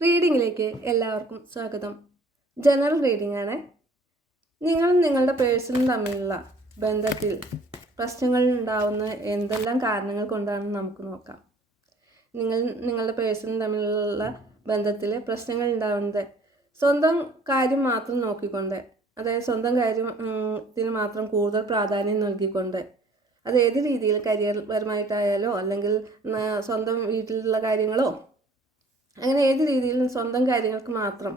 റീഡിങ്ങിലേക്ക് എല്ലാവർക്കും സ്വാഗതം. General reading ആണ്. നിങ്ങളും നിങ്ങളുടെ പേഴ്സണും തമ്മിലുള്ള ബന്ധത്തിൽ പ്രശ്നങ്ങൾ ഉണ്ടാവുന്ന എന്തെല്ലാം കാരണങ്ങൾ കൊണ്ടാണെന്ന് നമുക്ക് നോക്കാം. നിങ്ങളുടെ പേഴ്സണും തമ്മിലുള്ള ബന്ധത്തിൽ പ്രശ്നങ്ങൾ ഉണ്ടാവുന്നത് സ്വന്തം കാര്യം മാത്രം നോക്കിക്കൊണ്ട്, അതായത് സ്വന്തം കാര്യത്തിന് മാത്രം കൂടുതൽ പ്രാധാന്യം നൽകിക്കൊണ്ട്, അത് ഏത് രീതിയിൽ കരിയർ പരമായിട്ടായാലോ അല്ലെങ്കിൽ സ്വന്തം വീട്ടിലുള്ള കാര്യങ്ങളോ അങ്ങനെ ഏത് രീതിയിലും സ്വന്തം കാര്യങ്ങൾക്ക് മാത്രം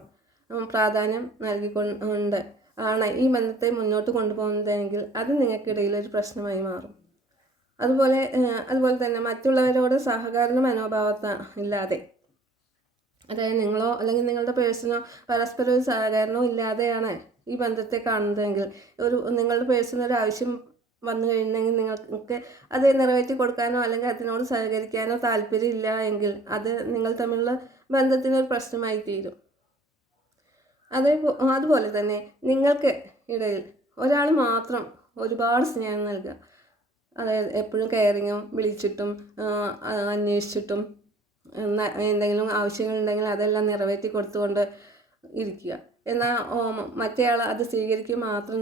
പ്രാധാന്യം നൽകിക്കൊണ്ട് ആണ് ഈ ബന്ധത്തെ മുന്നോട്ട് കൊണ്ടുപോകുന്നതെങ്കിൽ അത് നിങ്ങൾക്കിടയിൽ ഒരു പ്രശ്നമായി മാറും. അതുപോലെ തന്നെ മറ്റുള്ളവരോട് സഹകരണ മനോഭാവത്ത ഇല്ലാതെ, അതായത് നിങ്ങളോ അല്ലെങ്കിൽ നിങ്ങളുടെ പേഴ്സണോ പരസ്പരം ഒരു സഹകരണവും ഇല്ലാതെയാണ് ഈ ബന്ധത്തെ കാണുന്നതെങ്കിൽ, നിങ്ങളുടെ പേഴ്സണൽ ഒരു ആവശ്യം വന്നു കഴിഞ്ഞെങ്കിൽ നിങ്ങൾക്ക് അത് നിറവേറ്റി കൊടുക്കാനോ അല്ലെങ്കിൽ അതിനോട് സഹകരിക്കാനോ താല്പര്യമില്ല എങ്കിൽ അത് നിങ്ങൾ തമ്മിലുള്ള ബന്ധത്തിനൊരു പ്രശ്നമായി തീരും. അതുപോലെ തന്നെ നിങ്ങൾക്ക് ഇടയിൽ ഒരാൾ മാത്രം ഒരുപാട് സ്നേഹം നൽകുക, അതായത് എപ്പോഴും കെയറിങ്ങും വിളിച്ചിട്ടും അന്വേഷിച്ചിട്ടും എന്തെങ്കിലും ആവശ്യങ്ങളുണ്ടെങ്കിൽ അതെല്ലാം നിറവേറ്റി കൊടുത്തുകൊണ്ട് ഇരിക്കുക. എന്നാൽ മറ്റേയാൾ അത് സ്വീകരിക്കുക മാത്രം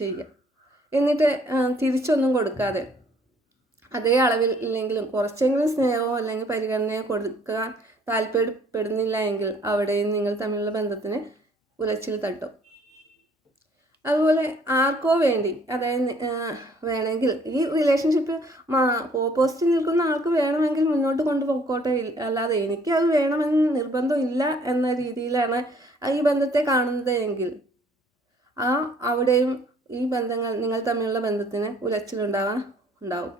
ചെയ്യുക. എന്നിട്ട് തിരിച്ചൊന്നും കൊടുക്കാതെ, അതേ അളവിൽ ഇല്ലെങ്കിലും കുറച്ചെങ്കിലും സ്നേഹമോ അല്ലെങ്കിൽ പരിഗണനയോ കൊടുക്കാൻ താല്പര്യപ്പെടുന്നില്ല എങ്കിൽ അവിടെയും നിങ്ങൾ തമ്മിലുള്ള ബന്ധത്തിന് ഉലച്ചിൽ തട്ടും. അതുപോലെ ആർക്കോ വേണ്ടി, അതായത് വേണമെങ്കിൽ ഈ റിലേഷൻഷിപ്പ് ഓപ്പോസിറ്റ് നിൽക്കുന്ന ആൾക്ക് വേണമെങ്കിൽ മുന്നോട്ട് കൊണ്ടുപോയിക്കോട്ടെ, അല്ലാതെ എനിക്ക് അത് വേണമെന്ന് നിർബന്ധമില്ല എന്ന രീതിയിലാണ് ഈ ബന്ധത്തെ കാണുന്നത് എങ്കിൽ അവിടെയും ഈ ബന്ധങ്ങൾ, നിങ്ങൾ തമ്മിലുള്ള ബന്ധത്തിന് ഉണ്ടാവും.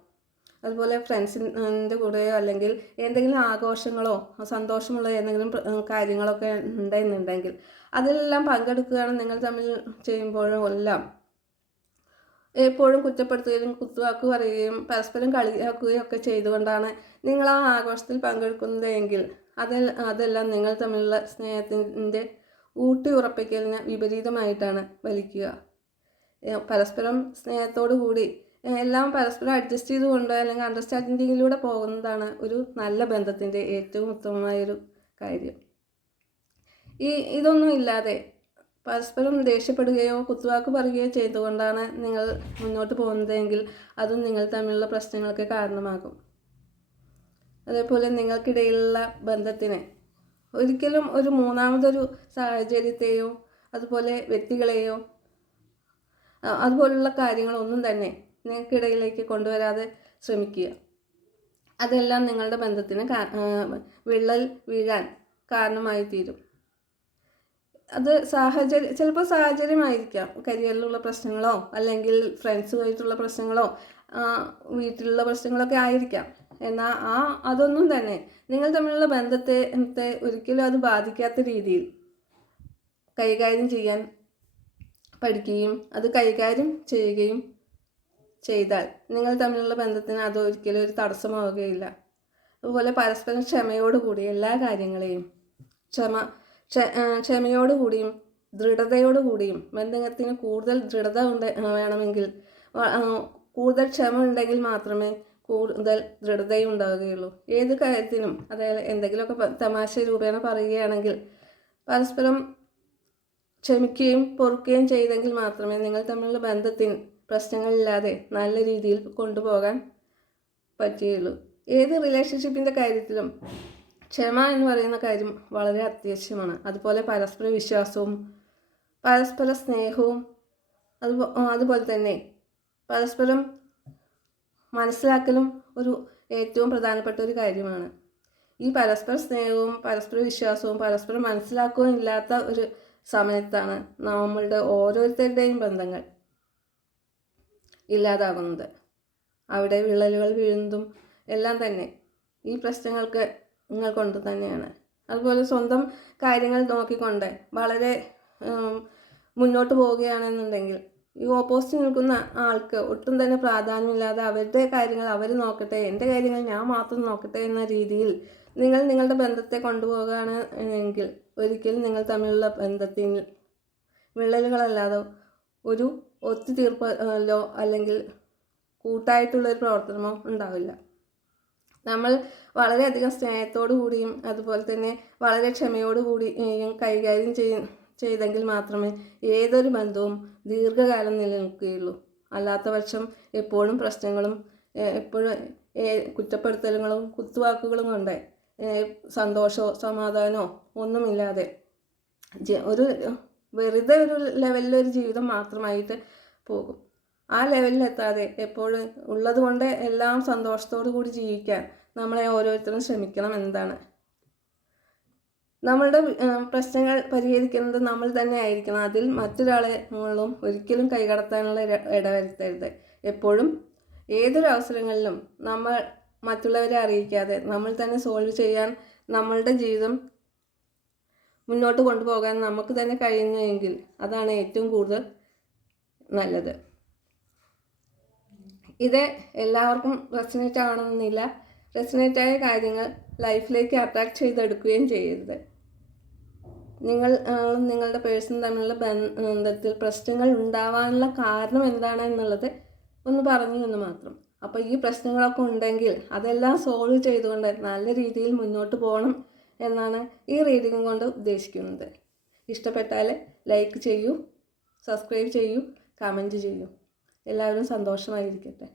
അതുപോലെ ഫ്രണ്ട്സിൻ്റെ കൂടെയോ അല്ലെങ്കിൽ എന്തെങ്കിലും ആഘോഷങ്ങളോ സന്തോഷമുള്ള എന്തെങ്കിലും കാര്യങ്ങളൊക്കെ ഉണ്ടെന്നുണ്ടെങ്കിൽ അതിലെല്ലാം പങ്കെടുക്കുകയാണ് നിങ്ങൾ തമ്മിൽ ചെയ്യുമ്പോഴും എല്ലാം എപ്പോഴും കുറ്റപ്പെടുത്തുകയും കുത്തുവാക്ക് പറയുകയും പരസ്പരം കളിയാക്കുകയും ഒക്കെ ചെയ്തുകൊണ്ടാണ് നിങ്ങൾ ആ ആഘോഷത്തിൽ പങ്കെടുക്കുന്നത് എങ്കിൽ അതെല്ലാം നിങ്ങൾ തമ്മിലുള്ള സ്നേഹത്തിൻ്റെ ഊട്ടി ഉറപ്പിക്കലിന് വിപരീതമായിട്ടാണ് വലിക്കുക. പരസ്പരം സ്നേഹത്തോടു കൂടി എല്ലാം പരസ്പരം അഡ്ജസ്റ്റ് ചെയ്തുകൊണ്ട് അല്ലെങ്കിൽ അണ്ടർസ്റ്റാൻഡിങ്ങിലൂടെ പോകുന്നതാണ് ഒരു നല്ല ബന്ധത്തിൻ്റെ ഏറ്റവും ഉത്തമമായൊരു കാര്യം. ഇതൊന്നും ഇല്ലാതെ പരസ്പരം ദേഷ്യപ്പെടുകയോ കുത്തുവാക്ക് പറയുകയോ ചെയ്തുകൊണ്ടാണ് നിങ്ങൾ മുന്നോട്ട് പോകുന്നതെങ്കിൽ അതും നിങ്ങൾ തമ്മിലുള്ള പ്രശ്നങ്ങൾക്ക് കാരണമാകും. അതേപോലെ നിങ്ങൾക്കിടയിലുള്ള ബന്ധത്തിന് ഒരിക്കലും ഒരു മൂന്നാമതൊരു സാഹചര്യത്തെയോ അതുപോലെ വ്യക്തികളെയോ അതുപോലുള്ള കാര്യങ്ങളൊന്നും തന്നെ നിങ്ങൾക്കിടയിലേക്ക് കൊണ്ടുവരാതെ ശ്രമിക്കുക. അതെല്ലാം നിങ്ങളുടെ ബന്ധത്തിന് വിള്ളൽ വീഴാൻ കാരണമായി തീരും. അത് ചിലപ്പോൾ സാഹചര്യമായിരിക്കാം, കരിയറിലുള്ള പ്രശ്നങ്ങളോ അല്ലെങ്കിൽ ഫ്രണ്ട്സുമായിട്ടുള്ള പ്രശ്നങ്ങളോ വീട്ടിലുള്ള പ്രശ്നങ്ങളൊക്കെ ആയിരിക്കാം. എന്നാൽ അതൊന്നും തന്നെ നിങ്ങൾ തമ്മിലുള്ള ബന്ധത്തെ ഒരിക്കലും അത് ബാധിക്കാത്ത രീതിയിൽ കൈകാര്യം ചെയ്യാൻ പഠിക്കുകയും അത് കൈകാര്യം ചെയ്യുകയും ചെയ്താൽ നിങ്ങൾ തമ്മിലുള്ള ബന്ധത്തിന് അത് ഒരിക്കലും ഒരു തടസ്സമാവുകയില്ല. അതുപോലെ പരസ്പരം ക്ഷമയോടുകൂടി എല്ലാ കാര്യങ്ങളെയും ക്ഷമയോടുകൂടിയും ദൃഢതയോടുകൂടിയും, ബന്ധത്തിന് കൂടുതൽ ദൃഢത വേണമെങ്കിൽ കൂടുതൽ ക്ഷമ ഉണ്ടെങ്കിൽ മാത്രമേ കൂടുതൽ ദൃഢതയും ഉണ്ടാവുകയുള്ളൂ. ഏത് കാര്യത്തിനും, അതായത് എന്തെങ്കിലുമൊക്കെ തമാശ രൂപേണ പറയുകയാണെങ്കിൽ പരസ്പരം ക്ഷമിക്കുകയും പൊറുക്കുകയും ചെയ്തെങ്കിൽ മാത്രമേ നിങ്ങൾ തമ്മിലുള്ള ബന്ധത്തിന് പ്രശ്നങ്ങളില്ലാതെ നല്ല രീതിയിൽ കൊണ്ടുപോകാൻ പറ്റുകയുള്ളൂ. ഏത് റിലേഷൻഷിപ്പിൻ്റെ കാര്യത്തിലും ക്ഷമ എന്ന് പറയുന്ന കാര്യം വളരെ അത്യാവശ്യമാണ്. അതുപോലെ പരസ്പര വിശ്വാസവും പരസ്പര സ്നേഹവും അതുപോലെ തന്നെ പരസ്പരം മനസ്സിലാക്കലും ഒരു ഏറ്റവും പ്രധാനപ്പെട്ട ഒരു കാര്യമാണ്. ഈ പരസ്പര സ്നേഹവും പരസ്പര വിശ്വാസവും പരസ്പരം മനസ്സിലാക്കുകയും ഇല്ലാത്ത ഒരു സമയത്താണ് നമ്മളുടെ ഓരോരുത്തരുടെയും ബന്ധങ്ങൾ ഇല്ലാതാകുന്നത്. അവിടെ വിള്ളലുകൾ വീഴുന്നതും എല്ലാം തന്നെ ഈ പ്രശ്നങ്ങൾക്ക് കൊണ്ട് തന്നെയാണ്. അതുപോലെ സ്വന്തം കാര്യങ്ങൾ നോക്കിക്കൊണ്ട് വളരെ മുന്നോട്ട് പോവുകയാണെന്നുണ്ടെങ്കിൽ ഈ ഓപ്പോസിറ്റ് നിൽക്കുന്ന ആൾക്ക് ഒട്ടും തന്നെ പ്രാധാന്യമില്ലാതെ അവരുടെ കാര്യങ്ങൾ അവർ നോക്കട്ടെ, എൻ്റെ കാര്യങ്ങൾ ഞാൻ മാത്രം നോക്കട്ടെ എന്ന രീതിയിൽ നിങ്ങളുടെ ബന്ധത്തെ കൊണ്ടുപോകുകയാണ് എങ്കിൽ ഒരിക്കലും നിങ്ങൾ തമ്മിലുള്ള ബന്ധത്തിൽ വിള്ളലുകളല്ലാതെ ഒരു ഒത്തുതീർപ്പല്ലോ അല്ലെങ്കിൽ കൂട്ടായിട്ടുള്ളൊരു പ്രവർത്തനമോ ഉണ്ടാവില്ല. നമ്മൾ വളരെയധികം സ്നേഹത്തോടു കൂടിയും അതുപോലെ തന്നെ വളരെ ക്ഷമയോടു കൂടിയും കൈകാര്യം ചെയ്തെങ്കിൽ മാത്രമേ ഏതൊരു ബന്ധവും ദീർഘകാലം നിലനിൽക്കുകയുള്ളൂ. അല്ലാത്ത പക്ഷം എപ്പോഴും പ്രശ്നങ്ങളും എപ്പോഴും കുറ്റപ്പെടുത്തലുകളും കുത്തുവാക്കുകളും കൊണ്ട് സന്തോഷമോ സമാധാനമോ ഒന്നുമില്ലാതെ ഒരു വെറുതെ ഒരു ലെവലിലൊരു ജീവിതം മാത്രമായിട്ട് പോകും. ആ ലെവലിലെത്താതെ എപ്പോഴും ഉള്ളത് കൊണ്ട് എല്ലാം സന്തോഷത്തോടു കൂടി ജീവിക്കാൻ നമ്മളെ ഓരോരുത്തരും ശ്രമിക്കണം എന്നതാണ്. നമ്മളുടെ പ്രശ്നങ്ങൾ പരിഹരിക്കുന്നത് നമ്മൾ തന്നെ ആയിരിക്കണം. അതിൽ മറ്റൊരാളും ഒരിക്കലും കൈകടത്താനുള്ള ഇടവരുത്തരുത്. എപ്പോഴും ഏതൊരു അവസരങ്ങളിലും നമ്മൾ മറ്റുള്ളവരെ അറിയിക്കാതെ നമ്മൾ തന്നെ സോൾവ് ചെയ്യാൻ, നമ്മളുടെ ജീവിതം മുന്നോട്ട് കൊണ്ടുപോകാൻ നമുക്ക് തന്നെ കഴിയുന്നെങ്കിൽ അതാണ് ഏറ്റവും കൂടുതൽ നല്ലത്. ഇത് എല്ലാവർക്കും റെസനേറ്റ് ആവണമെന്നില്ല. റെസനേറ്റായ കാര്യങ്ങൾ ലൈഫിലേക്ക് അട്രാക്ട് ചെയ്തെടുക്കുകയും ചെയ്യരുത്. നിങ്ങളുടെ പേഴ്സണും തമ്മിലുള്ള ബന്ധത്തിൽ പ്രശ്നങ്ങൾ ഉണ്ടാവാനുള്ള കാരണം എന്താണെന്നുള്ളത് ഒന്ന് പറഞ്ഞു എന്ന് മാത്രം. അപ്പോൾ ഈ പ്രശ്നങ്ങളൊക്കെ ഉണ്ടെങ്കിൽ അതെല്ലാം സോൾവ് ചെയ്തുകൊണ്ട് നല്ല രീതിയിൽ മുന്നോട്ട് പോകണം എന്നാണ് ഈ റീഡിംഗ് കൊണ്ട് ഉദ്ദേശിക്കുന്നത്. ഇഷ്ടപ്പെട്ടാൽ ലൈക്ക് ചെയ്യൂ, സബ്സ്ക്രൈബ് ചെയ്യൂ, കമൻറ്റ് ചെയ്യൂ. എല്ലാവരും സന്തോഷമായിരിക്കട്ടെ.